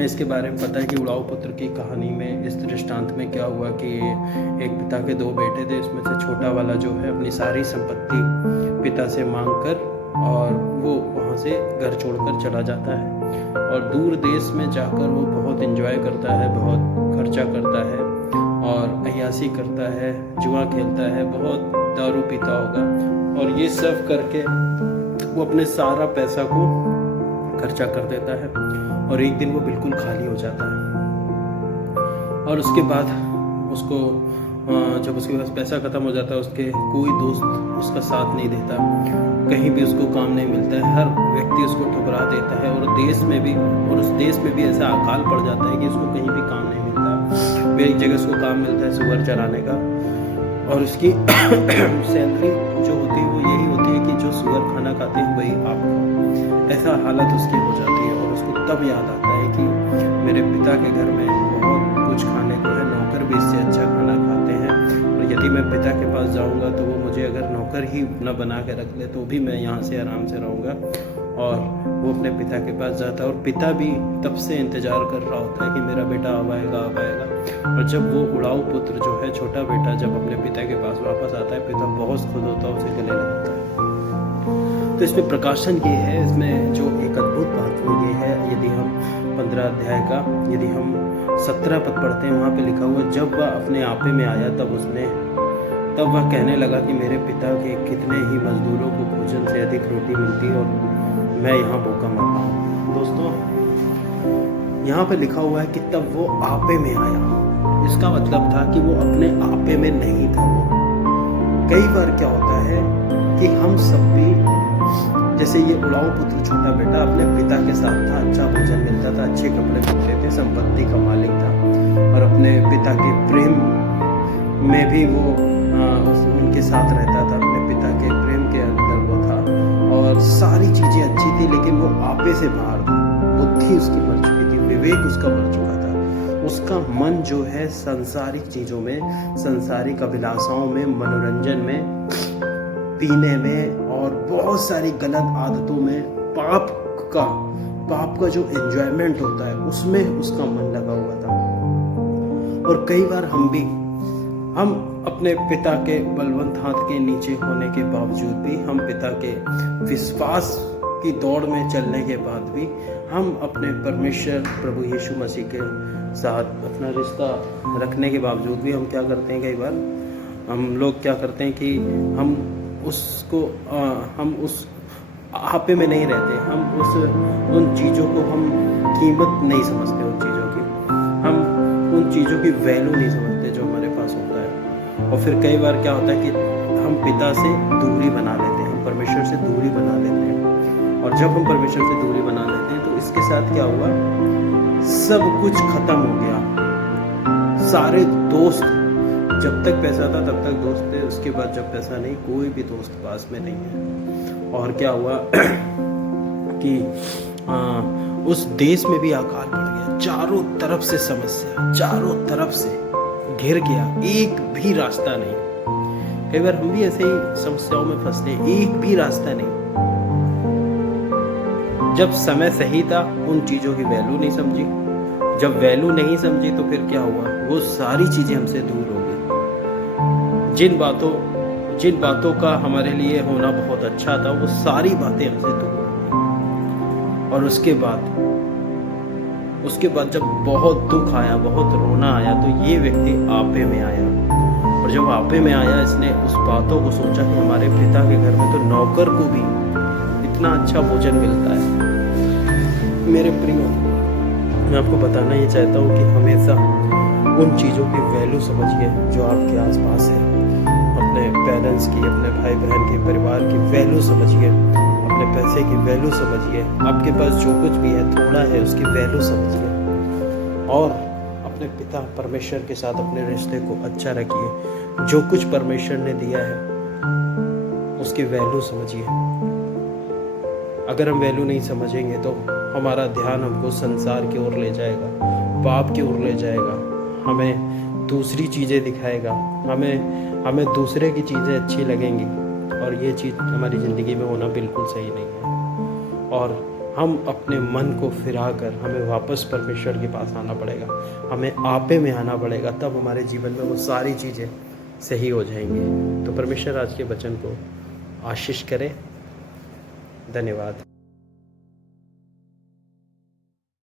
हमें इसके बारे में पता है कि उड़ाऊ पुत्र की कहानी में इस दृष्टांत में क्या हुआ कि एक पिता के 2 बेटे थे। इसमें से छोटा वाला जो है अपनी सारी संपत्ति पिता से मांग कर और वो वहाँ से घर छोड़कर चला जाता है और दूर देश में जाकर वो बहुत एंजॉय करता है, बहुत खर्चा करता है और अय्यासी करता है, जुआ खेलता है, बहुत दारू पीता होगा और ये सब करके वो अपने सारा पैसा को खर्चा कर देता है और एक दिन वो बिल्कुल खाली हो जाता है। और उसके बाद उसको जब उसके पास पैसा ख़त्म हो जाता है, उसके कोई दोस्त उसका साथ नहीं देता, कहीं भी उसको काम नहीं मिलता है, हर व्यक्ति उसको ठुकरा देता है और उस देश में भी ऐसा अकाल पड़ जाता है कि उसको कहीं भी काम नहीं मिलता। फिर एक जगह उसको काम मिलता है सुअर चराने का और उसकी सैलरी जो होती है वो यही होती है कि जो सुअर खाना खाते हैं वही आप खाओ। ऐसा हालत उसकी हो जाती है और उसको तब याद आता है कि मेरे पिता के घर में बहुत कुछ खाने को है, नौकर भी इससे अच्छा खाना खाते हैं और यदि मैं पिता के पास जाऊंगा तो वो मुझे अगर नौकर ही न बना के रख ले तो भी मैं यहाँ से आराम से रहूँगा। और वो अपने पिता के पास जाता है और पिता भी तब से इंतज़ार कर रहा होता है कि मेरा बेटा अब आएगा। और जब वो उड़ाऊ पुत्र जो है, छोटा बेटा, जब अपने पिता के पास वापस आता है, पिता बहुत खुश होता है, उसे गले लगता है। तो इसमें प्रकाशन ये है, इसमें जो एक अद्भुत बात वो ये है, यदि हम 15 अध्याय का यदि हम 17 पद पढ़ते हैं, वहाँ पे लिखा हुआ, जब वह अपने आपे में आया तब वह कहने लगा कि मेरे पिता के कितने ही मजदूरों को भोजन से अधिक रोटी मिलती और मैं यहाँ भूखा मरता हूँ। दोस्तों, यहाँ पे लिखा हुआ है कि तब वो आपे में आया। इसका मतलब था कि वो अपने आपे में नहीं था। वो कई बार क्या होता है कि हम सब भी, जैसे ये उड़ाऊ पुत्र छोटा बेटा अपने पिता के साथ था, अच्छा भोजन मिलता था, अच्छे कपड़े मिलते थे, संपत्ति का मालिक था और अपने पिता के प्रेम में भी वो उनके साथ रहता था, अपने पिता के प्रेम के अंदर वो था और सारी चीज़ें अच्छी थी, लेकिन वो आपे से बाहर था। बुद्धि उसकी मर चुकी थी, विवेक उसका मर चुका था, उसका मन जो है सांसारिक चीज़ों में, सांसारिक अभिलाषाओं में, मनोरंजन में, पीने में और बहुत सारी गलत आदतों में, पाप का जो एंजॉयमेंट होता है उसमें उसका मन लगा हुआ था। और कई बार हम अपने पिता के बलवंत हाथ के नीचे होने के बावजूद भी, हम पिता के विश्वास की दौड़ में चलने के बाद भी, हम अपने परमेश्वर प्रभु यीशु मसीह के साथ अपना रिश्ता रखने के बावजूद भी हम क्या करते हैं, कई बार हम लोग क्या करते हैं कि हम उस आपे में नहीं रहते, हम उन चीज़ों को हम कीमत नहीं समझते, उन चीज़ों की हम उन चीज़ों की वैल्यू नहीं समझते जो हमारे पास होता है। और फिर कई बार क्या होता है कि हम पिता से दूरी बना लेते हैं, हम परमेश्वर से दूरी बना लेते हैं और जब हम परमेश्वर से दूरी बना लेते हैं तो इसके साथ क्या हुआ, सब कुछ खत्म हो गया। सारे दोस्त, जब तक पैसा था तब तक दोस्त थे, उसके बाद जब पैसा नहीं, कोई भी दोस्त पास में नहीं है। और क्या हुआ कि उस देश में भी अकाल पड़ गया, चारों तरफ से समस्या, चारों तरफ से घिर गया, एक भी रास्ता नहीं। कई बार हम भी ऐसे ही समस्याओं में फंसते, एक भी रास्ता नहीं। जब समय सही था उन चीज़ों की वैल्यू नहीं समझी, जब वैल्यू नहीं समझी तो फिर क्या हुआ, वो सारी चीज़ें हमसे दूर हो गई। जिन बातों का हमारे लिए होना बहुत अच्छा था, वो सारी बातें हमसे दूर हो गई। और उसके बाद जब बहुत दुख आया, बहुत रोना आया, तो ये व्यक्ति आपे में आया। और जब आपे में आया, इसने उस बातों को सोचा कि हमारे पिता के घर में तो नौकर को भी इतना अच्छा भोजन मिलता है। मेरे प्रियो, मैं आपको बताना ये चाहता हूँ कि हमेशा उन चीज़ों की वैल्यू समझिए जो आपके आसपास है। अपने पेरेंट्स की, अपने भाई बहन की, परिवार की वैल्यू समझिए, अपने पैसे की वैल्यू समझिए, आपके पास जो कुछ भी है, थोड़ा है, उसकी वैल्यू समझिए और अपने पिता परमेश्वर के साथ अपने रिश्ते को अच्छा रखिए। जो कुछ परमेश्वर ने दिया है उसकी वैल्यू समझिए। अगर हम वैल्यू नहीं समझेंगे तो हमारा ध्यान हमको संसार की ओर ले जाएगा, पाप की ओर ले जाएगा, हमें दूसरी चीज़ें दिखाएगा, हमें दूसरे की चीज़ें अच्छी लगेंगी और ये चीज़ हमारी ज़िंदगी में होना बिल्कुल सही नहीं है। और हम अपने मन को फिरा कर हमें वापस परमेश्वर के पास आना पड़ेगा, हमें आपे में आना पड़ेगा, तब हमारे जीवन में वो सारी चीज़ें सही हो जाएंगी। तो परमेश्वर आज के वचन को आशीष करे। धन्यवाद।